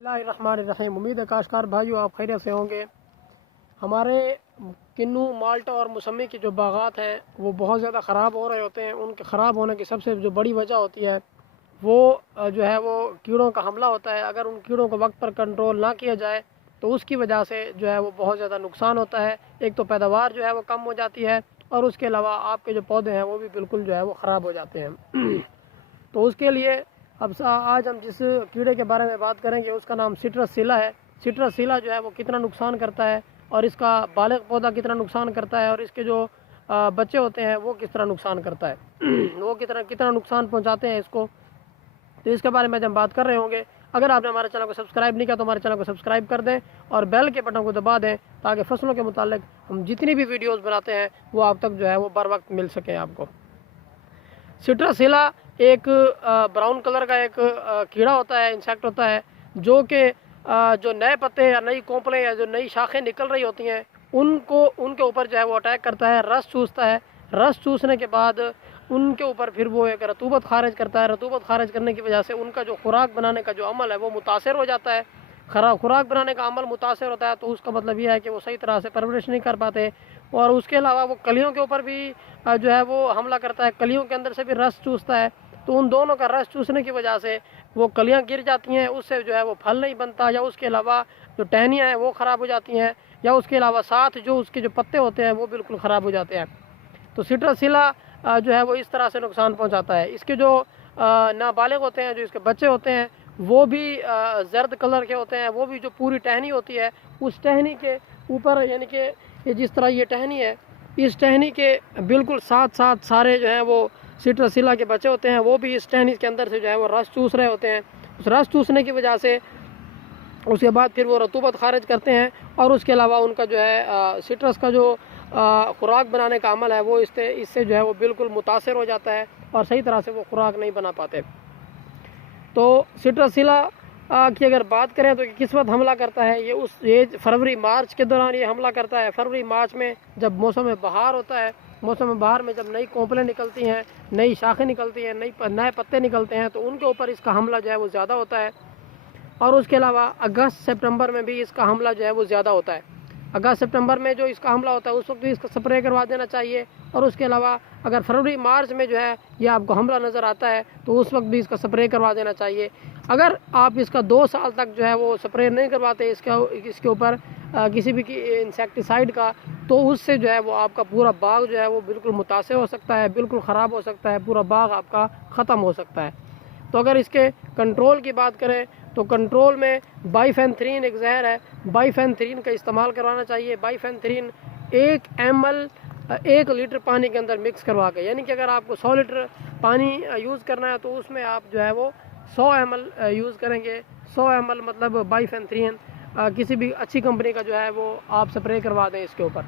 बिस्मिल्लाहिर्रहमानिर्रहीम। उम्मीद है काश्तकार भाइयों आप खैरियत से होंगे। हमारे किन्नू, माल्टा और मौसमी के जो बागात हैं वो बहुत ज़्यादा ख़राब हो रहे होते हैं। उनके ख़राब होने की सबसे जो बड़ी वजह होती है वो जो है वो कीड़ों का हमला होता है। अगर उन कीड़ों को वक्त पर कंट्रोल ना किया जाए तो उसकी वजह से जो है वो बहुत ज़्यादा नुकसान होता है। एक तो पैदावार जो है वो कम हो जाती है और उसके अलावा आपके जो पौधे हैं वो भी बिल्कुल जो है वो ख़राब हो जाते हैं। तो उसके लिए आज हम जिस कीड़े के बारे में बात करेंगे उसका नाम सिट्रस है। सिट्रस जो है वो कितना नुकसान करता है और इसका बालिग पौधा कितना नुकसान करता है और इसके जो बच्चे होते हैं वो किस तरह नुकसान करता है वो कितना कितना नुकसान पहुंचाते हैं इसको, तो इसके बारे में हम बात कर रहे होंगे। अगर आपने हमारे चैनल को सब्सक्राइब नहीं किया तो हमारे चैनल को सब्सक्राइब कर दें और बेल के बटन को दबा दें ताकि फसलों के मुतालिक हम जितनी भी वीडियोज़ बनाते हैं वो आप तक जो है वो बर वक्त मिल सके आपको। सिट्रस एक ब्राउन कलर का एक कीड़ा होता है, इंसेक्ट होता है जो कि जो नए पत्ते या नई कोंपलें या जो नई शाखें निकल रही होती हैं उनके ऊपर जो है वो अटैक करता है, रस चूसता है। रस चूसने के बाद उनके ऊपर फिर वो एक रतूबत खारिज करता है। रतूबत खारिज करने की वजह से उनका जो खुराक बनाने का जो अमल है वो मुतासर हो जाता है। खुराक बनाने का अमल मुतासर होता है तो उसका मतलब यह है कि वो सही तरह से परवरिश नहीं कर पाते और उसके अलावा वो कलियों के ऊपर भी जो है वो हमला करता है। कलियों के अंदर से भी रस चूसता है तो उन दोनों का रस चूसने की वजह से वो कलियां गिर जाती हैं, उससे जो है वो फल नहीं बनता, या उसके अलावा जो टहनियाँ हैं वो ख़राब हो जाती हैं, या उसके अलावा साथ जो उसके जो पत्ते होते हैं वो बिल्कुल ख़राब हो जाते हैं। तो सिट्रस जो है वो इस तरह से नुकसान पहुंचाता है। इसके जो नाबालिग होते हैं, जो इसके बच्चे होते हैं वो भी जर्द कलर के होते हैं। वो भी जो पूरी टहनी होती है उस टहनी के ऊपर, यानी कि ये जिस तरह ये टहनी है इस टहनी के बिल्कुल साथ साथ सारे जो हैं वो सिट्रस के बच्चे होते हैं वो भी इस टहनी के अंदर से जो है वो रस चूस रहे होते हैं। उस रस चूसने की वजह से उसके बाद फिर वो रतूबत खारिज करते हैं और उसके अलावा उनका जो है सिट्रस का जो खुराक बनाने का अमल है वो इससे जो है वो बिल्कुल मुतासर हो जाता है और सही तरह से वो खुराक नहीं बना पाते। तो सिट्रस की अगर बात करें तो किस वक्त हमला करता है, ये फरवरी मार्च के दौरान ये हमला करता है। फरवरी मार्च में जब मौसम बहार होता है, मौसम बहार में जब नई कोंपलें निकलती हैं, नई शाखें निकलती हैं, नए पत्ते निकलते हैं तो उनके ऊपर इसका हमला जो है वो ज़्यादा होता है। और उसके अलावा अगस्त सितंबर में भी इसका हमला जो है वो ज़्यादा होता है। अगस्त सितंबर में जो इसका हमला होता है उस वक्त भी इसका स्प्रे करवा देना चाहिए। और उसके अलावा अगर फरवरी मार्च में जो है ये आपको हमला नज़र आता है तो उस वक्त भी इसका स्प्रे करवा देना चाहिए। अगर आप इसका 2 साल तक जो है वो स्प्रे नहीं करवाते इसके ऊपर किसी भी इंसेक्टिसाइड का, तो उससे जो है वो आपका पूरा बाग जो है वो बिल्कुल मुतासर हो सकता है, बिल्कुल ख़राब हो सकता है, पूरा बाग आपका ख़त्म हो सकता है। तो अगर इसके कंट्रोल की बात करें तो कंट्रोल में बाइफेंथ्रीन एक जहर है, बाइफेंथ्रीन का इस्तेमाल करवाना चाहिए। बाइफेंथ्रीन 1 ml 1 लीटर पानी के अंदर मिक्स करवा के, यानी कि अगर आपको 100 लीटर पानी यूज़ करना है तो उसमें आप जो है वो 100 ml यूज़ करेंगे। 100 ml मतलब बाइफेंथ्रीन किसी भी अच्छी कंपनी का जो है वो आप स्प्रे करवा दें इसके ऊपर।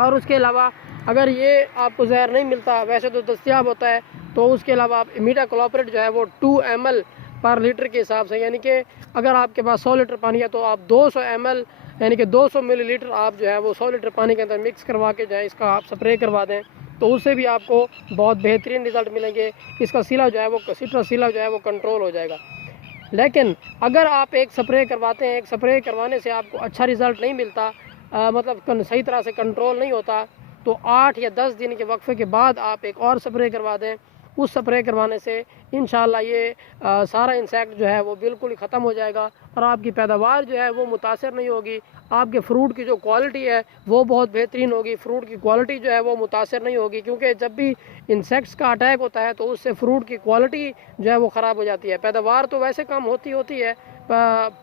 और उसके अलावा अगर ये आपको जहर नहीं मिलता, वैसे तो दस्तियाब होता है, तो उसके अलावा आप इमिडाक्लोप्रिड जो है वो 2 ml पर लीटर के हिसाब से, यानी कि अगर आपके पास 100 लीटर पानी है तो आप 200 ml यानी कि 200 मिलीलीटर आप जो है वो 100 लीटर पानी के अंदर मिक्स करवा के जो है इसका आप स्प्रे करवा दें तो उससे भी आपको बहुत बेहतरीन रिज़ल्ट मिलेंगे। इसका सिला जो है वो सिट्रस जो है वो कंट्रोल हो जाएगा। लेकिन अगर आप एक स्प्रे करवाते हैं, एक स्प्रे करवाने से आपको अच्छा रिज़ल्ट नहीं मिलता, मतलब सही तरह से कंट्रोल नहीं होता, तो 8 या 10 दिन के वक्फे के बाद आप एक और स्प्रे करवा दें। उस स्प्रे करवाने से इंशाल्लाह ये सारा इंसेक्ट जो है वो बिल्कुल ही ख़त्म हो जाएगा और आपकी पैदावार जो है वो मुतासर नहीं होगी। आपके फ्रूट की जो क्वालिटी है वो बहुत बेहतरीन होगी। फ्रूट की क्वालिटी जो है वो मुतासर नहीं होगी, क्योंकि जब भी इंसेक्ट्स का अटैक होता है तो उससे फ्रूट की क्वालिटी जो है वो ख़राब हो जाती है। पैदावार तो वैसे कम होती है,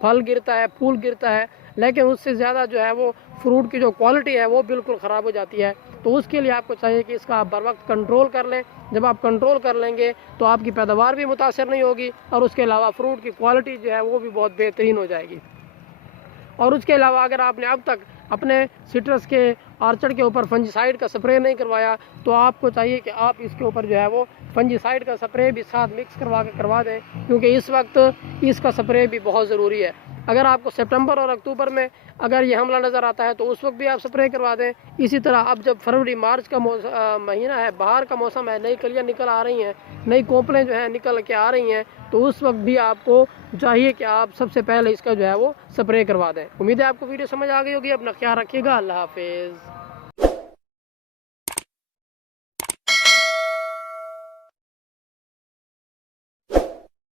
फल गिरता है, फूल गिरता है, लेकिन उससे ज़्यादा जो है वो फ्रूट की जो क्वालिटी है वो बिल्कुल ख़राब हो जाती है। तो उसके लिए आपको चाहिए कि इसका आप बर वक्त कंट्रोल कर लें। जब आप कंट्रोल कर लेंगे तो आपकी पैदावार भी मुतासर नहीं होगी और उसके अलावा फ्रूट की क्वालिटी जो है वो भी बहुत बेहतरीन हो जाएगी। और उसके अलावा अगर आपने अब तक अपने सिट्रस के आर्चर्ड के ऊपर फंजीसाइड का स्प्रे नहीं करवाया तो आपको चाहिए कि आप इसके ऊपर जो है वो फंजीसाइड का स्प्रे भी साथ मिक्स करवा दें, क्योंकि इस वक्त इसका स्प्रे भी बहुत ज़रूरी है। अगर आपको सितंबर और अक्टूबर में अगर ये हमला नज़र आता है तो उस वक्त भी आप स्प्रे करवा दें। इसी तरह अब जब फरवरी मार्च का महीना है, बाहर का मौसम है, नई कलियाँ निकल आ रही हैं, नई कोपलें जो हैं निकल के आ रही हैं, तो उस वक्त भी आपको चाहिए कि आप सबसे पहले इसका जो है वो स्प्रे करवा दें। उम्मीद है आपको वीडियो समझ आ गई होगी। अपना ख्याल रखिएगा। अल्लाह हाफिज़।